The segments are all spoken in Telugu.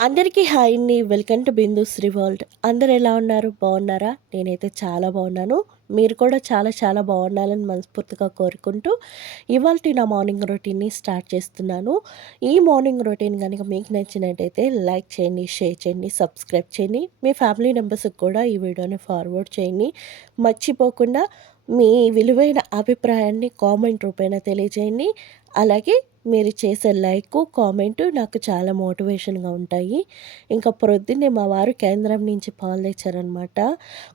అందరికీ హాయ్ అండి. Welcome to Bindusri world. అందరూ ఎలా ఉన్నారు? బాగున్నారా? నేనైతే చాలా బాగున్నాను. మీరు కూడా చాలా చాలా బాగుండాలని మనస్ఫూర్తిగా కోరుకుంటూ ఇవాల్టి నా మార్నింగ్ రొటీన్ని స్టార్ట్ చేస్తున్నాను. ఈ మార్నింగ్ రొటీన్ కనుక మీకు నచ్చినట్టయితే లైక్ చేయండి, షేర్ చేయండి, సబ్స్క్రైబ్ చేయండి. మీ ఫ్యామిలీ మెంబర్స్కి కూడా ఈ వీడియోని ఫార్వర్డ్ చేయండి. మర్చిపోకుండా మీ విలువైన అభిప్రాయాన్ని కామెంట్ రూపేణ తెలియజేయండి. అలాగే మీరు చేసే లైకు, కామెంటు నాకు చాలా మోటివేషన్‌గా ఉంటాయి. ఇంకా ప్రొద్దున్నే మా వారు కేంద్రం నుంచి పాలు తెచ్చారనమాట.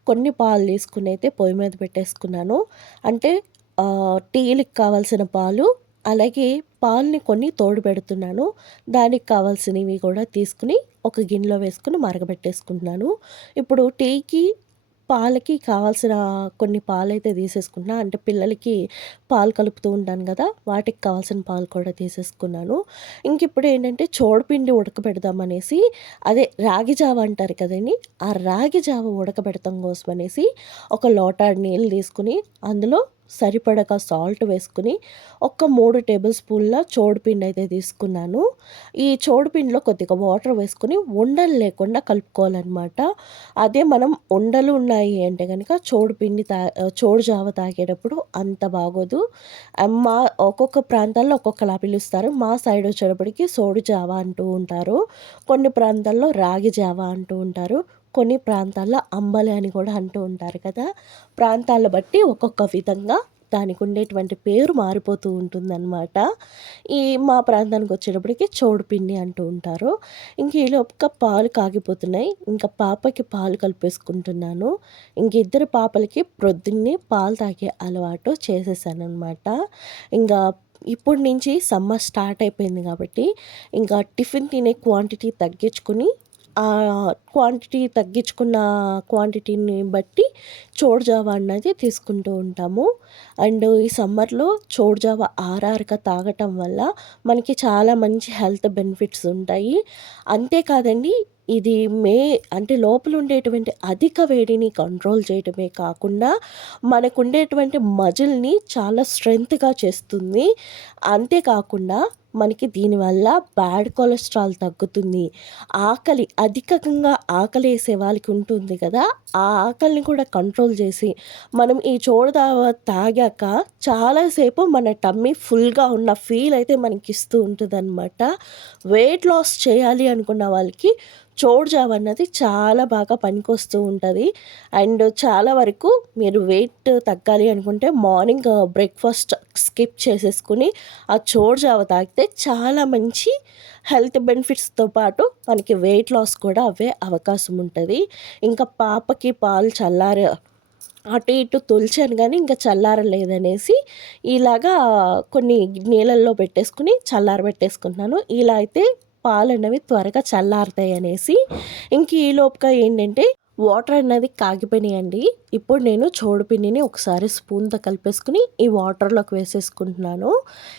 కొన్ని పాలు తీసుకొని అయితే పొయ్యి మీద పెట్టేసుకున్నాను. అంటే టీ‌లకి కావాల్సిన పాలు, అలాగే పాలని కొన్ని తోడు పెడుతున్నాను. దానికి కావాల్సినవి కూడా తీసుకొని ఒక గిన్నెలో వేసుకొని మరగబెట్టేసుకుంటున్నాను. ఇప్పుడు టీకి పాలకి కావాల్సిన కొన్ని పాలైతే తీసేసుకున్నా. అంటే పిల్లలకి పాలు కలుపుతూ ఉంటాను కదా! వాటికి కావాల్సిన పాలు కూడా తీసేసుకున్నాను. ఇంకిప్పుడేంటంటే చోడుపిండి ఉడకబెడదామనేసి, అదే రాగి జావ అంటారు కదండీ! ఆ రాగి జావ ఉడకబెడతం కోసమనేసి ఒక లోటాడు నీళ్ళు తీసుకొని, అందులో సరిపడగా సాల్ట్ వేసుకొని, ఒక 3 టేబుల్ స్పూన్ల చోడుపిండయితే తీసుకున్నాను. ఈ చోడుపిండిలో కొద్దిగా వాటర్ వేసుకొని ఉండలు లేకుండా కలుపుకోవాలనమాట. అదే మనం ఉండలు ఉన్నాయి అంటే గనక చోడు జావ తాగేటప్పుడు అంత బాగోదు. మా ఒక్కొక్క ప్రాంతాల్లో ఒక్కొక్కలా పిలుస్తారు. మా సైడ్ వచ్చేటప్పటికి సోడు జావ అంటూ ఉంటారు. కొన్ని ప్రాంతాల్లో రాగి జావ అంటూ ఉంటారు. కొన్ని ప్రాంతాల్లో అంబలి అని కూడా అంటూ ఉంటారు కదా! ప్రాంతాల బట్టి ఒక్కొక్క విధంగా దానికి ఉండేటువంటి పేరు మారిపోతూ ఉంటుందన్నమాట. ఈ మా ప్రాంతానికి వచ్చేటప్పటికి చోడుపిండి అంటూ ఉంటారు. ఇంక ఈలోపుగా పాలు కాగిపోతున్నాయి. ఇంకా పాపకి పాలు కలిపేసుకుంటున్నాను. ఇంక ఇద్దరు పాపలకి ప్రొద్దున్నే పాలు తాగే అలవాటు చేసేసాననమాట. ఇంకా ఇప్పటి నుంచి సమ్మర్ స్టార్ట్ అయిపోయింది కాబట్టి ఇంకా టిఫిన్ తినే క్వాంటిటీ తగ్గించుకొని క్వాంటిటీ తగ్గించుకున్న క్వాంటిటీని బట్టి చోడు జావ అన్నది తీసుకుంటూ ఉంటాము. అండ్ ఈ సమ్మర్‌లో చోడు జావ ఆరారుగా తాగటం వల్ల మనకి చాలా మంచి హెల్త్ బెనిఫిట్స్ ఉంటాయి. అంతేకాదండి, ఇది అంటే లోపల ఉండేటువంటి అధిక వేడిని కంట్రోల్ చేయటమే కాకుండా మనకుండేటువంటి మజిల్‌ని చాలా స్ట్రెంగ్త్‌గా చేస్తుంది. అంతేకాకుండా మనకి దీనివల్ల బ్యాడ్ కొలెస్ట్రాల్ తగ్గుతుంది. అధికంగా ఆకలేసే వాళ్ళకి ఉంటుంది కదా! ఆ ఆకలిని కూడా కంట్రోల్ చేసి, మనం ఈ చోడు తాగాక చాలా సేపు మన టమ్మీ ఫుల్‌గా ఉన్న ఫీల్ అయితే మనకిస్తూ ఉంటదనమాట. వెయిట్ లాస్ చేయాలి అనుకున్న వాళ్ళకి చోడు జావ అన్నది చాలా బాగా పనికొస్తూ ఉంటది. అండ్ చాలా వరకు మీరు వెయిట్ తగ్గాలి అనుకుంటే మార్నింగ్ బ్రేక్‌ఫాస్ట్ స్కిప్ చేసేసుకొని ఆ చోడు జావ తాగితే చాలా మంచి హెల్త్ బెనిఫిట్స్‌తో పాటు మనకి వెయిట్ లాస్ కూడా అవ్వే అవకాశం ఉంటది. ఇంకా పాపకి పాలు అటు ఇటు తొలిచాను గానీ ఇంకా చల్లారలేదనేసి ఇలాగా కొన్ని నీళ్ళల్లో పెట్టేసుకొని చల్లారబెట్టేసుకుంటున్నాను. ఇలా అయితే పాలన్నవి త్వరగా చల్లారుతాయనేసి. ఇంక ఈలోపుగా ఏంటంటే వాటర్ అన్నది కాగిపోయినాయండి. ఇప్పుడు నేను చోడుపిండిని ఒకసారి స్పూన్‌తో కలిపేసుకొని ఈ వాటర్‌లోకి వేసేసుకుంటున్నాను.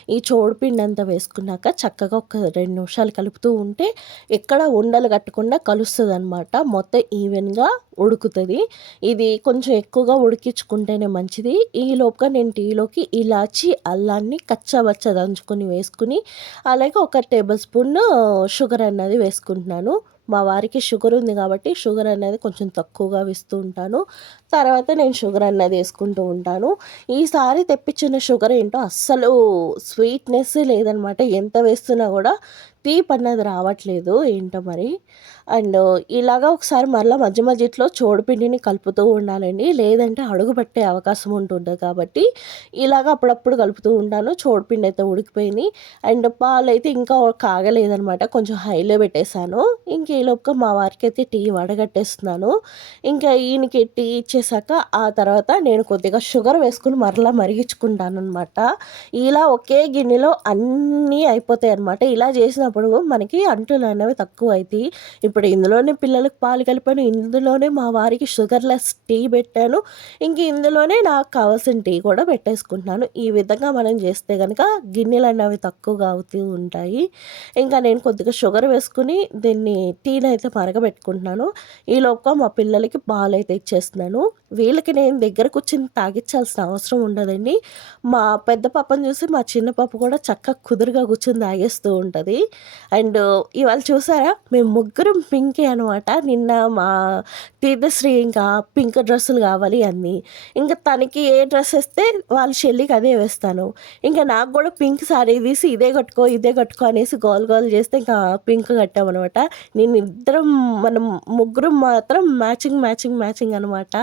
ఈ చోడుపిండి అంతా వేసుకున్నాక చక్కగా ఒక 2 నిమిషాలు కలుపుతూ ఉంటే ఎక్కడ ఉండలు కట్టకుండా కలుస్తదనమాట. మొత్తం ఈవెన్‌గా ఉడుకుతది. ఇది కొంచెం ఎక్కువగా ఉడికించుకుంటేనే మంచిది. ఈలోపుగా నేను టీలోకి ఇలాచి, అల్లాన్ని కచ్చాబచ్చా దంచుకొని వేసుకొని, అలాగే ఒక టేబుల్ స్పూన్ షుగర్ అన్నది వేసుకుంటున్నాను. మా వారికి షుగర్ ఉంది కాబట్టి షుగర్ అనేది కొంచెం తక్కువగా వేస్తూ ఉంటాను. తర్వాత నేను షుగర్ అన్నది వేసుకుంటూ ఉంటాను. ఈసారి తెప్పించిన షుగర్ ఏంటో అస్సలు స్వీట్‌నెస్సే లేదనమాట. ఎంత వేస్తున్నా కూడా తీపన్నది రావట్లేదు ఏంటో మరి. అండ్ ఇలాగా ఒకసారి మరలా మధ్య మధ్యలో చోడుపిండిని కలుపుతూ ఉండాలండి. లేదంటే అడుగు పట్టే అవకాశం ఉంటుంది కాబట్టి ఇలాగ అప్పుడప్పుడు కలుపుతూ ఉంటాను. చోడుపిండి అయితే ఉడికిపోయింది. అండ్ పాలైతే ఇంకా కాగలేదనమాట. కొంచెం హైలో పెట్టేశాను. ఇంక ఈలోపుగా మా వారికైతే టీ వడగట్టేస్తున్నాను. ఇంకా ఈయనకి టీ ఇచ్చేసాక ఆ తర్వాత నేను కొద్దిగా షుగర్ వేసుకొని మరలా మరిగించుకుంటాననమాట. ఇలా ఒకే గిన్నెలో అన్నీ అయిపోతాయన్నమాట. ఇలా చేసినప్పుడు మనకి అంటులనేవి తక్కువైతాయి. ఇప్పుడు ఇందులోనే పిల్లలకి పాలు కలిపాను. ఇందులోనే మా వారికి షుగర్‌లెస్ టీ పెట్టాను. ఇంక ఇందులోనే నాకు కావాల్సిన టీ కూడా పెట్టేసుకుంటున్నాను. ఈ విధంగా మనం చేస్తే గనక గిన్నెలనేవి తక్కువగా అవుతూ ఉంటాయి. ఇంకా నేను కొద్దిగా షుగర్ వేసుకొని దీన్ని టీనైతే మరగబెట్టుకుంటున్నాను. ఈలోపుగా మా పిల్లలకి పాలైతే ఇచ్చేస్తున్నాను. వీళ్ళకి నేను దగ్గర కూర్చొని తాగిచ్చాల్సిన అవసరం ఉండదండి. మా పెద్ద పాపని చూసి మా చిన్న పాప కూడా చక్కగా కుదురుగా కూర్చొని తాగేస్తూ ఉంటది. అండ్ ఇవాళ చూసారా మేము ముగ్గురం పింకే అనమాట. నిన్న మా తీర్థశ్రీ ఇంకా పింక్ డ్రెస్సులు కావాలి అంది. ఇంక తనకి ఏ డ్రెస్ ఏస్తే వాళ్ళ చెల్లికి అదే వేస్తాను. ఇంకా నాకు కూడా పింక్ సారీ తీసి ఇదే కట్టుకో, ఇదే కట్టుకో అనేసి గోల గోల చేస్తే ఇంకా పింక్ కట్టామనమాట. మనం ముగ్గురం మాత్రం మ్యాచింగ్ అనమాట.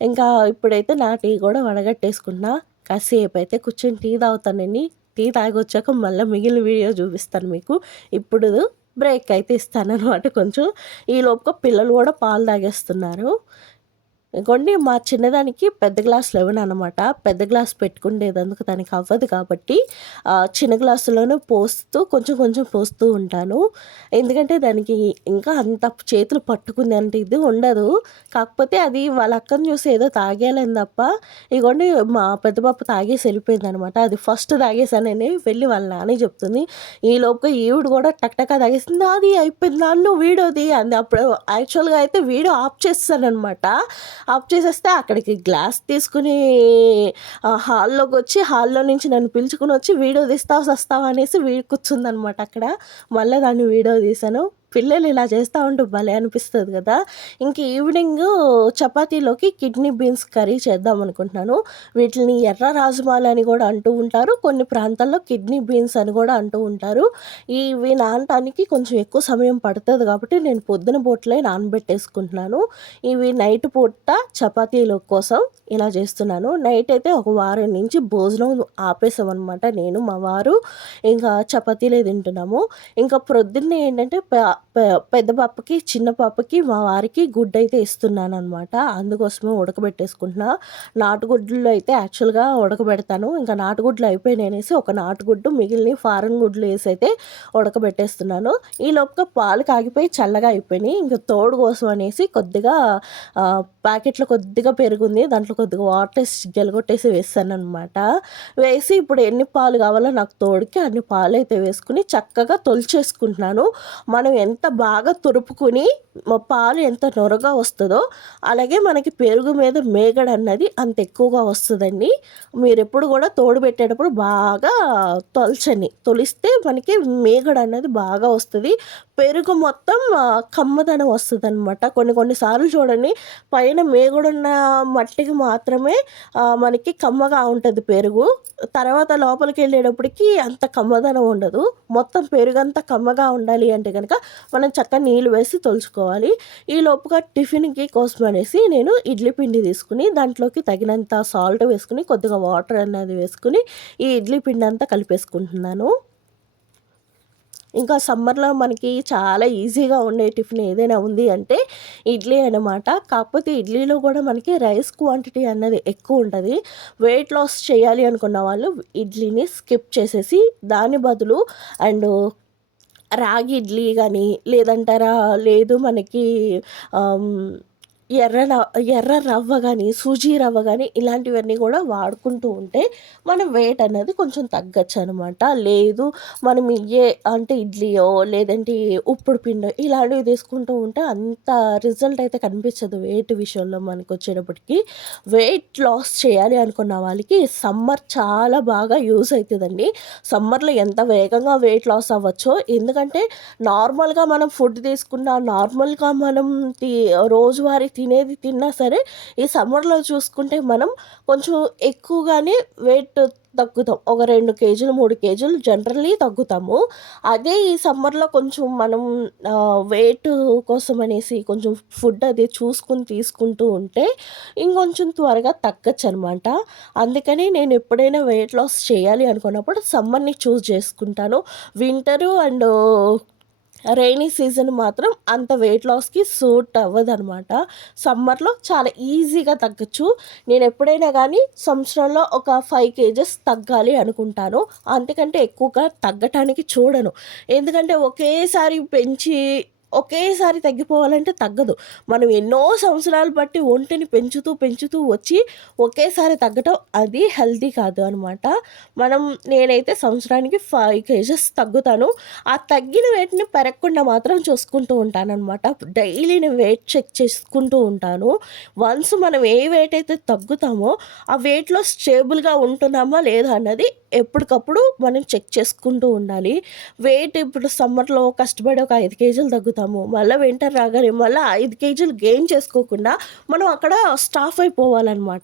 ఇంకా ఇప్పుడైతే నా టీ కూడా వడగట్టేసుకున్నా. కాసేపయితే కూర్చొని టీ తాగుతానండి. టీ తాగొచ్చాక మళ్ళా మిగిలిన వీడియో చూపిస్తాను మీకు. ఇప్పుడు బ్రేక్ అయితే ఇస్తాననమాట కొంచెం. ఈలోపుగా పిల్లలు కూడా పాలు తాగేస్తున్నారు. ఇంకోండి మా చిన్నదానికి పెద్ద గ్లాస్ లెవెననమాట. పెద్ద గ్లాస్ పెట్టుకునేదందుకు దానికి అవ్వదు కాబట్టి చిన్న గ్లాసులోనే పోస్తూ కొంచెం పోస్తూ ఉంటాను. ఎందుకంటే దానికి ఇంకా అంత చేతులు పట్టుకుంది అంటే ఇది ఉండదు. కాకపోతే అది వాళ్ళ అక్కని చూసి ఏదో తాగేయాలని తప్ప ఇగోండి మా పెద్ద పాప తాగేసి వెళ్ళిపోయిందనమాట. అది ఫస్ట్ తాగేసానని వెళ్ళి వాళ్ళ నాన్నకి చెప్తుంది. ఈలోపుగా ఈవిడ కూడా టక్ టక తాగేసింది. నాది అయిపోయింది నన్ను వీడియోది అంది. అప్పుడు యాక్చువల్‌గా అయితే వీడియో ఆఫ్ చేసేసాననమాట. ఆఫ్ చేసేస్తే అక్కడికి గ్లాస్ తీసుకుని హాల్లోకొచ్చి హాల్లో నుంచి నన్ను పిలుచుకొని వచ్చి వీడియో తీస్తావా సస్తావా అనేసి కూర్చుందనమాట అక్కడ. మళ్ళీ దాన్ని వీడియో తీశాను. పిల్లలు ఇలా చేస్తూ ఉంటే భలే అనిపిస్తుంది కదా. ఇంక ఈవినింగు చపాతీలోకి కిడ్నీ బీన్స్ కర్రీ చేద్దాం అనుకుంటున్నాను. వీటిని ఎర్ర రాజమాలు అని కూడా అంటూ ఉంటారు. కొన్ని ప్రాంతాల్లో కిడ్నీ బీన్స్ అని కూడా అంటూ ఉంటారు. ఇవి నానటానికి కొంచెం ఎక్కువ సమయం పడుతుంది కాబట్టి నేను పొద్దున పూటలే నానబెట్టేసుకుంటున్నాను. ఇవి నైట్ పూట చపాతీల కోసం ఇలా చేస్తున్నాను. నైట్ అయితే ఒక వారం నుంచి భోజనం ఆపేసామనమాట. నేను మా వారు ఇంకా చపాతీలే తింటున్నాము. ఇంకా ప్రొద్దున్నే ఏంటంటే పెద్ద పాపకి చిన్న పాపకి మా వారికి గుడ్డు అయితే ఇస్తున్నాననమాట. అందుకోసమే ఉడకబెట్టేసుకుంటున్నా. నాటుగుడ్లు అయితే యాక్చువల్‌గా ఉడకబెడతాను. ఇంకా నాటుగుడ్లు అయిపోయినాయి అనేసి ఒక నాటుగుడ్డు మిగిలినవి ఫారెన్ గుడ్లు వేసి అయితే ఉడకబెట్టేస్తున్నాను. ఈలోపుగా పాలు కాగిపోయి చల్లగా అయిపోయినాయి. ఇంక తోడు కోసం అనేసి కొద్దిగా ప్యాకెట్లో కొద్దిగా పెరుగుంది. దాంట్లో కొద్దిగా వాటర్ ఏసి గెలగొట్టేసి వేసాననమాట. వేసి ఇప్పుడు ఎన్ని పాలు కావాలో నాకు తోడుకి అన్ని పాలైతే వేసుకుని చక్కగా తొలిచేసుకుంటున్నాను. మనం ఎంత బాగా తురుపుకుని పాలు ఎంత నొరగా వస్తుందో అలాగే మనకి పెరుగు మీద మేగడ అన్నది అంత ఎక్కువగా వస్తుందండి. మీరు ఎప్పుడు కూడా తోడు పెట్టేటప్పుడు బాగా తొలిస్తే మనకి మేగడ అనేది బాగా వస్తుంది. పెరుగు మొత్తం కమ్మదనం వస్తుందనమాట. కొన్ని సార్లు చూడండి పైన మేగడున్న మట్టికి మాత్రమే మనకి కమ్మగా ఉంటుంది పెరుగు. తర్వాత లోపలికి వెళ్ళేటప్పటికి అంత కమ్మదనం ఉండదు. మొత్తం పెరుగంతా కమ్మగా ఉండాలి అంటే కనుక మనం చక్కగా నీళ్ళు వేసి తొలుచుకోవాలి. ఈ లోపుగా టిఫిన్‌కి కోసం అనేసి నేను ఇడ్లీ పిండి తీసుకుని దాంట్లోకి తగినంత సాల్ట్ వేసుకుని కొద్దిగా వాటర్ అనేది వేసుకుని ఈ ఇడ్లీ పిండి అంతా కలిపేసుకుంటున్నాను. ఇంకా సమ్మర్‌లో మనకి చాలా ఈజీగా ఉండే టిఫిన్ ఏదైనా ఉంది అంటే ఇడ్లీ అనమాట. కాకపోతే ఇడ్లీలో కూడా మనకి రైస్ క్వాంటిటీ అన్నది ఎక్కువ ఉంటది. వెయిట్ లాస్ చేయాలి అనుకున్న వాళ్ళు ఇడ్లీని స్కిప్ చేసేసి దాని బదులు అండ్ రాగి ఇడ్లీ గానీ లేదంటారా లేదు మనకి ఆహ్, ఎర్ర న ఎర్ర రవ్వ గానీ, సూజీ రవ్వ గానీ ఇలాంటివన్నీ గూడా వాడుకుంటూ ఉంటే మన వెయిట్ అనేది కొంచెం తగ్గొచ్చనమాట. లేదు మనం అంటే ఇడ్లీయో లేదంటే ఉప్పుడు పిండో ఇలాంటివి తీసుకుంటూ ఉంటే అంత రిజల్ట్ అయితే కనిపించదు వెయిట్ విషయంలో మనకొచ్చేటప్పటికి. వెయిట్ లాస్ చేయాలి అనుకున్న వాళ్ళకి సమ్మర్ చాలా బాగా యూజ్ అయితదండి. సమ్మర్‌లో ఎంత వేగంగా వెయిట్ లాస్ అవ్వచ్చో ఎందుకంటే నార్మల్‌గా మనం ఫుడ్ తీసుకున్న నార్మల్‌గా మనం రోజువారీ తినేది తిన్నా సరే ఈ సమ్మర్‌లో చూసుకుంటే మనం కొంచెం ఎక్కువగానే వెయిట్ తగ్గుతాం. ఒక 2 కేజీలు, 3 కేజీలు జనరల్లీ తగ్గుతాము. అదే ఈ సమ్మర్‌లో కొంచెం మనం వెయిట్ కోసమనేసి కొంచెం ఫుడ్ అది చూసుకొని తీసుకుంటూ ఉంటే ఇంకొంచెం త్వరగా తగ్గొచ్చనమాట. అందుకని నేను ఎప్పుడైనా వెయిట్ లాస్ చేయాలి అనుకున్నప్పుడు సమ్మర్‌ని చూజ్ చేసుకుంటాను. వింటరు అండ్ రైనీ సీజన్ మాత్రం అంత వెయిట్ లాస్‌కి సూట్ అవ్వదనమాట. సమ్మర్‌లో చాలా ఈజీగా తగ్గొచ్చు. నేనెప్పుడైనా గానీ సంవత్సరంలో ఒక 5 కేజెస్ తగ్గాలి అనుకుంటాను. అంతకంటే ఎక్కువగా తగ్గటానికి చూడను. ఎందుకంటే ఒకేసారి పెంచి ఒకేసారి తగ్గిపోవాలంటే తగ్గదు. మనం ఎన్నో సంవత్సరాలు బట్టి ఒంటిని పెంచుతూ, పెంచుతూ వచ్చి ఒకేసారి తగ్గటం అది హెల్తీ కాదు అనమాట. నేనైతే సంవత్సరానికి 5 కేజెస్ తగ్గుతాను. ఆ తగ్గిన వెయిట్‌ని పెరగకుండా మాత్రం చూసుకుంటూ ఉంటాననమాట. డైలీ నేను వెయిట్ చెక్ చేసుకుంటూ ఉంటాను. వన్స్ మనం ఏ వెయిట్ అయితే తగ్గుతామో, ఆ వెయిట్‌లో స్టేబుల్‌గా ఉంటున్నామా లేదా అన్నది ఎప్పటికప్పుడు మనం చెక్ చేసుకుంటూ ఉండాలి. వెయిట్ ఇప్పుడు సమ్మర్‌లో కష్టపడి ఒక 5 కేజీలు తగ్గుతాము. మళ్ళా వింటర్ రాగానే మళ్ళా 5 కేజీలు గెయిన్ చేసుకోకుండా మనం అక్కడ స్టాఫ్ అయిపోవాలనమాట.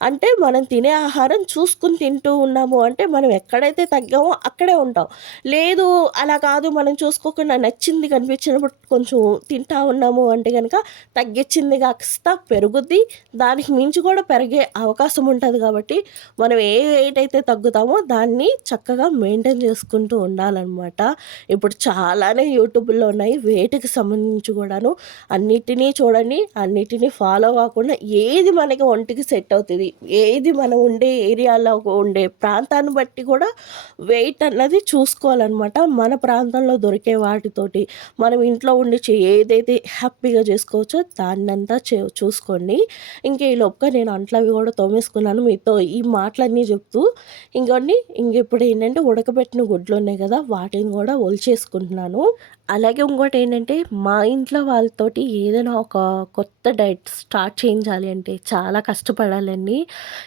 అంటే మనం తినే ఆహారం చూసుకొని తింటూ ఉన్నాము అంటే మనం ఎక్కడైతే తగ్గామో అక్కడే ఉంటాం. లేదు అలా కాదు మనం చూసుకోకుండా నచ్చింది కనిపించినప్పుడు కొంచెం తింటా ఉన్నాము అంటే గనక తగ్గించింది కాస్త పెరుగుద్ది. దానికి మించి కూడా పెరిగే అవకాశం ఉంటది కాబట్టి మనం ఏ వెయిట్ అయితే తగ్గుతామో దాన్ని చక్కగా మెయింటైన్ చేసుకుంటూ ఉండాలనమాట. ఇప్పుడు చాలానే యూట్యూబ్‌లో ఉన్నాయి వెయిట్‌కి సంబంధించి కూడాను. అన్నిటిని చూడండి, అన్నిటిని ఫాలో కాకుండా ఏది మనకి ఒంటికి సెట్ అవుతది, ఏది మనం ఉండే ఏరియాలో ఉండే ప్రాంతాన్ని బట్టి కూడా వెయిట్ అన్నది చూసుకోవాలనమాట. మన ప్రాంతంలో దొరికే వాటితోటి మనం ఇంట్లో ఉండి ఏదైతే హ్యాపీగా చేసుకోవచ్చో దాన్నంతా చూసుకోండి. ఇంక ఈ లోపుగా నేను అంట్లవి కూడా తోమేసుకున్నాను మీతో ఈ మాటలన్నీ చెప్తూ. ఇంకిప్పుడేంటంటే ఉడకబెట్టిన గుడ్లున్నాయి గదా! వాటిని గూడా ఒలిచేసుకుంటున్నాను. అలాగే ఇంకోటేంటంటే, మా ఇంట్లో వాళ్ళతోటి ఏదైనా ఒక కొత్త డైట్ స్టార్ట్ చేయించాలి అంటే చాలా కష్టపడాలండి.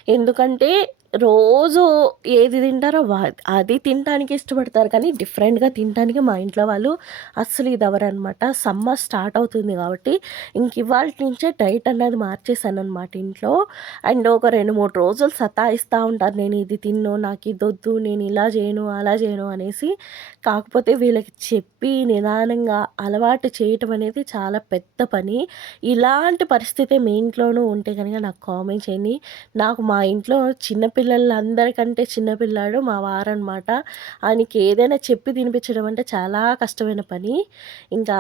ఎందుకంటే, రోజు ఏది తింటారో అది తినటానికి ఇష్టపడతారు కానీ, డిఫరెంట్‌గా తినటానికి మా ఇంట్లో వాళ్ళు అస్సలు ఇదవ్వరనమాట. సమ్మర్ స్టార్ట్ అవుతుంది కాబట్టి, ఇవాల్టి నుంచే డైట్ అన్నది మార్చేశాననమాట ఇంట్లో. అండ్ ఒక 2, 3 రోజులు సతాయిస్తా ఉంటారు. నేను ఇది తినను, నాకిదొద్దు, నేను ఇలా చేయను, అలా చేయను అనేసి. కాకపోతే వీళ్ళకి చెప్పి నిదానంగా అలవాటు చేయటం అనేది చాలా పెద్ద పని. ఇలాంటి పరిస్థితి మీ ఇంట్లోనూ ఉంటే గనుక నాకు కామెంట్ చేయండి. నాకు మా ఇంట్లో చిన్న పిల్లలందరికంటే చిన్న పిల్లాడు మా వారనమాట. ఆయనకి ఏదైనా చెప్పి తినిపించడం అంటే చాలా కష్టమైన పని. ఇంకా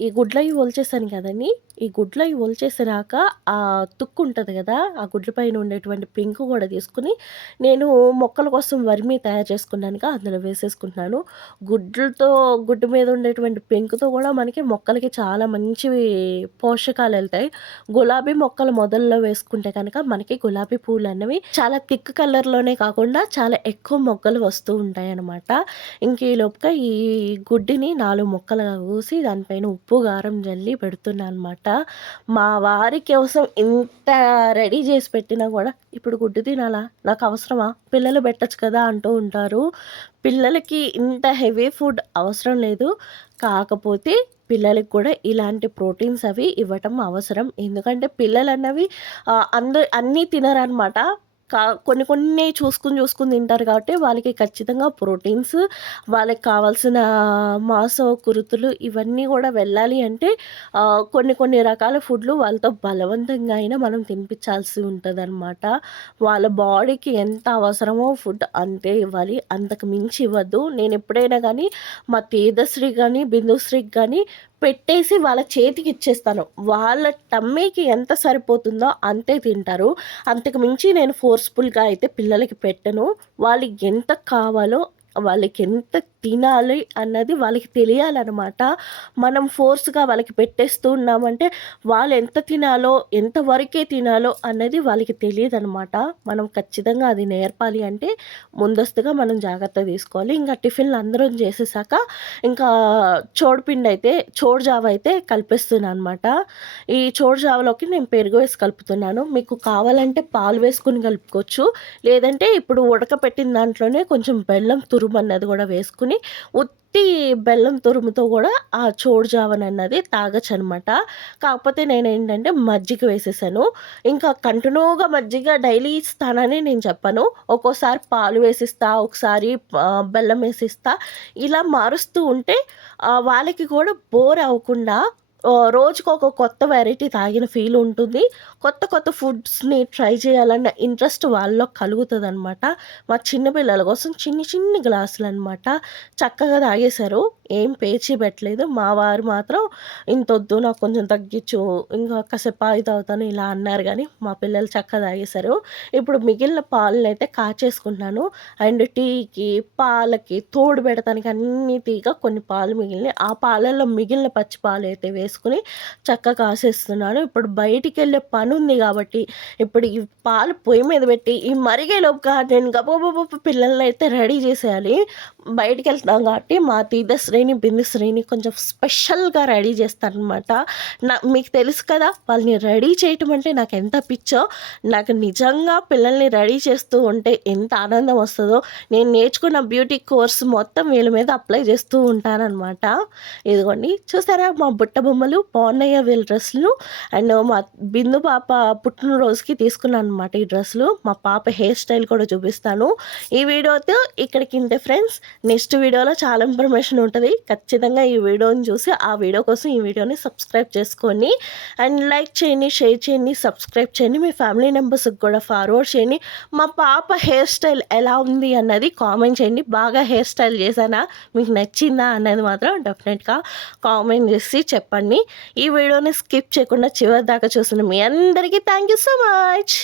ఈ గుడ్లయి ఒలిచేసాను కదండీ! ఈ గుడ్లయి ఒలిచేసినాక ఆ తుక్కు ఉంటది గదా! ఆ గుడ్ల పైన ఉండేటువంటి పెంకు గూడా తీసుకొని నేను మొక్కల కోసం వర్మీ తయారు చేసుకున్నానుగా అందులో వేసేసుకుంటున్నాను. గుడ్డు మీద ఉండేటువంటి పెంకుతో గూడా మనకి మొక్కలకి చాలా మంచివి పోషకాలెళ్తాయి. గులాబీ మొక్కలు మొదల్లో వేసుకుంటే కనుక మనకి గులాబీ పూలన్నవి చాలా థిక్ కలర్‌లోనే కాకుండా చాలా ఎక్కువ మొగ్గలు వస్తూ ఉంటాయనమాట. ఈ లోపుగా ఈ గుడ్డిని 4 ముక్కలుగా కోసి దానిపైన ఉప్పు, కారం జల్లి పెడుతున్నా అనమాట. మా వారి కోసం ఇంత రెడీ చేసి పెట్టినా గూడా ఇప్పుడు గుడ్డు తినాలా? నాకవసరమా? పిల్లలు పెట్టొచ్చు కదా! అంటూ ఉంటారు. పిల్లలకి ఇంత హెవీ ఫుడ్ అవసరం లేదు. కాకపోతే పిల్లలకి కూడా ఇలాంటి ప్రోటీన్స్ అవి ఇవ్వటం అవసరం. ఎందుకంటే పిల్లలన్నవి అన్నీ తినరనమాట. కొన్ని కొన్ని చూసుకొని తింటారు కాబట్టి వాళ్ళకి ఖచ్చితంగా ప్రోటీన్స్, వాళ్ళకి కావాల్సిన మాంసకృతులు ఇవన్నీ గూడా వెళ్ళాలి అంటే కొన్ని కొన్ని రకాల ఫుడ్‌లు వాళ్ళతో బలవంతంగా అయినా మనం తినిపించాల్సి ఉంటదనమాట. వాళ్ళ బాడీకి ఎంత అవసరమో ఫుడ్ అంతే ఇవ్వాలి. అంతకు మించి ఇవ్వద్దు. నేనెప్పుడైనా గానీ మా తేజశ్రీ గానీ, బిందుశ్రీకి గానీ పెట్టేసి వాళ్ళ చేతికిచ్చేస్తాను. వాళ్ళ టమ్మీకి ఎంత సరిపోతుందో అంతే తింటారు. అంతకు మించి నేను ఫోర్స్‌ఫుల్‌గా అయితే పిల్లలకి పెట్టను. వాళ్ళకి ఎంత కావాలో, వాళ్ళకెంత తినాలి అన్నది వాళ్ళకి తెలియాలనమాట. మనం ఫోర్స్‌గా వాళ్ళకి పెట్టేస్తూ ఉన్నామంటే, వాళ్ళు ఎంత తినాలో, ఎంత వరకే తినాలో అన్నది వాళ్ళకి తెలీదనమాట. మనం ఖచ్చితంగా అది నేర్పాలి అంటే, ముందస్తుగా మనం జాగ్రత్త తీసుకోవాలి. ఇంకా టిఫిన్‌లు అందరం చేసేసాక, ఇంకా చోడు జావ అయితే కలిపేస్తున్నాననమాట. ఈ చోడు జావలోకి నేను పెరుగు వేసి కలుపుతున్నాను. మీకు కావాలంటే పాలు వేసుకొని కలుపుకోవచ్చు. లేదంటే ఇప్పుడు ఉడకపెట్టిన దాంట్లోనే కొంచెం బెల్లం తురుమన్నది కూడా వేసుకుని ఉత్తి బెల్లం తురుముతో కూడా ఆ చోడు జావనన్నది తాగొచ్చనమాట. కాకపోతే నేనేంటంటే మజ్జిగ వేసేసాను. ఇంకా కంటిన్యూగా మజ్జిగ డైలీ ఇస్తానని నేను చెప్పను. ఒక్కోసారి పాలు వేసిస్తా, ఒకసారి బెల్లం వేసిస్తా. ఇలా మారుస్తూ ఉంటే వాళ్ళకి కూడా బోర్ అవ్వకుండా రోజుకొక కొత్త వెరైటీ తాగిన ఫీల్ ఉంటుంది. కొత్త కొత్త ఫుడ్స్‌ని ట్రై చేయాలన్న ఇంట్రెస్ట్ వాళ్ళలో కలుగుతదనమాట. మా చిన్న పిల్లల కోసం చిన్ని చిన్ని గ్లాసులనమాట. చక్కగా తాగేశారు. ఏం పేచీ పెట్టలేదు. మా వారు మాత్రం ఇంతొద్దు నాకు కొంచెం తగ్గిచ్చు, ఇంకా కాసేపు ఆగి తాగుతాను ఇలా అన్నారు గానీ, మా పిల్లలు చక్కగా తాగేశారు. ఇప్పుడు మిగిలిన పాలనైతే కాచేసుకుంటున్నాను. అండ్ టీకి, పాలకి తోడు పెడతానికి అన్నిటిగా కొన్ని పాలు మిగిలినాయి. ఆ పాలల్లో మిగిలిన పచ్చి పాలైతే వేసుకొని చక్కగా కాసేస్తున్నాను. ఇప్పుడు బయటికెళ్ళే పనుంది కాబట్టి, ఇప్పుడు ఈ పాలు పొయ్యి మీద పెట్టి, ఈ మరిగేలోపుగా నేను గబగబా పిల్లలనైతే రెడీ చేసేయాలి. బయటికెళ్తున్నాం కాబట్టి మా తీర్థశ్రేణి, బిందుశ్రేణి కొంచెం స్పెషల్‌గా రెడీ చేస్తాననమాట. మీకు తెలుసు కదా! వాళ్ళని రెడీ చేయటం అంటే నాకెంత పిచ్చో. నాకు నిజంగా పిల్లల్ని రెడీ చేస్తూ ఉంటే ఎంత ఆనందం వస్తదో, నేను నేర్చుకున్న బ్యూటీ కోర్స్ మొత్తం వీళ్ళ మీద అప్లై చేస్తూ ఉంటాననమాట. ఇదిగోండి చూసారా మా బుట్ట బొమ్మలు బాగున్నాయా వీళ్ళ డ్రెస్సులు. అండ్ మా బిందు పాప పుట్టినరోజుకి తీసుకున్నానమాట ఈ డ్రెస్సులు. మా పాప హెయిర్ స్టైల్ కూడా చూపిస్తాను. ఈ వీడియోతో ఇక్కడికి ఇంతే ఫ్రెండ్స్. నెక్స్ట్ వీడియోలో చాలా ఇన్ఫర్మేషన్ ఉంటుంది. ఖచ్చితంగా ఈ వీడియోని చూసి ఆ వీడియో కోసం ఈ వీడియోని సబ్స్క్రైబ్ చేసుకోండి. అండ్ లైక్ చేయండి, షేర్ చేయండి, సబ్స్క్రైబ్ చేయండి. మీ ఫ్యామిలీ మెంబర్స్కి కూడా ఫార్వర్డ్ చేయండి. మా పాప హెయిర్ స్టైల్ ఎలా ఉంది అన్నది కామెంట్ చేయండి. బాగా హెయిర్ స్టైల్ చేశానా, మీకు నచ్చిందా అన్నది మాత్రం డెఫినెట్గా కామెంట్ చేసి చెప్పండి. ఈ వీడియోని స్కిప్ చేయకుండా చివరి దాకా చూసిన మీ అందరికీ థ్యాంక్ యూ సో మచ్.